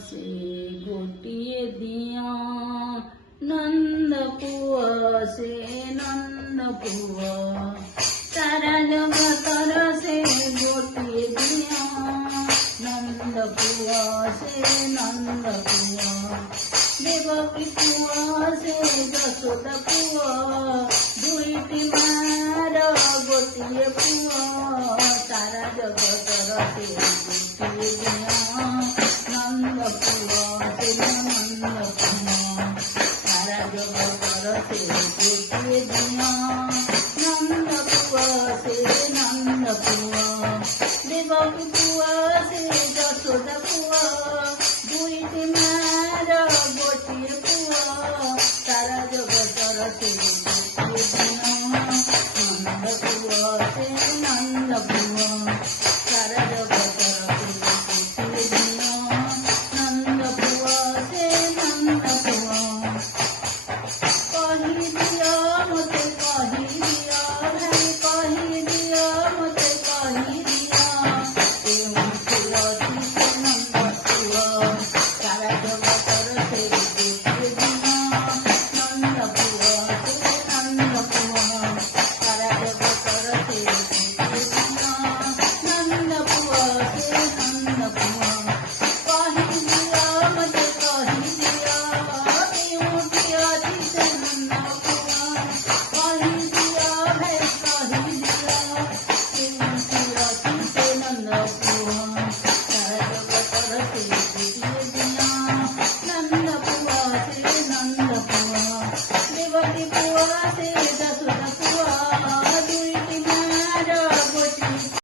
से गोटिए दिया नंद पुआ से नंद पुआ सारा जगतर से गोटिए दिया नंद पुआ से नंद पुआ देवकी पुआ से यशोदा पुआ दुईटी मार गोटिए पुआ सारा जगतर से गोटिए दिया नंद पुआ से नंद पुआ सारा जगतर से गोटिए दिया नंद पुआ से नंद पुआ देवकी पुआ से यशोदा पुआ दुईटी मार गोटिए पुआ सारा जगतर से गोटिए दिया नंद पुआ से नंद पुआ सारा जगतर से गोटिए दिया नंद पुआ से नंद पुआ कही दिया मते कही दिया भाई कही दिया मते कही दिया एवं तुलसी से नंद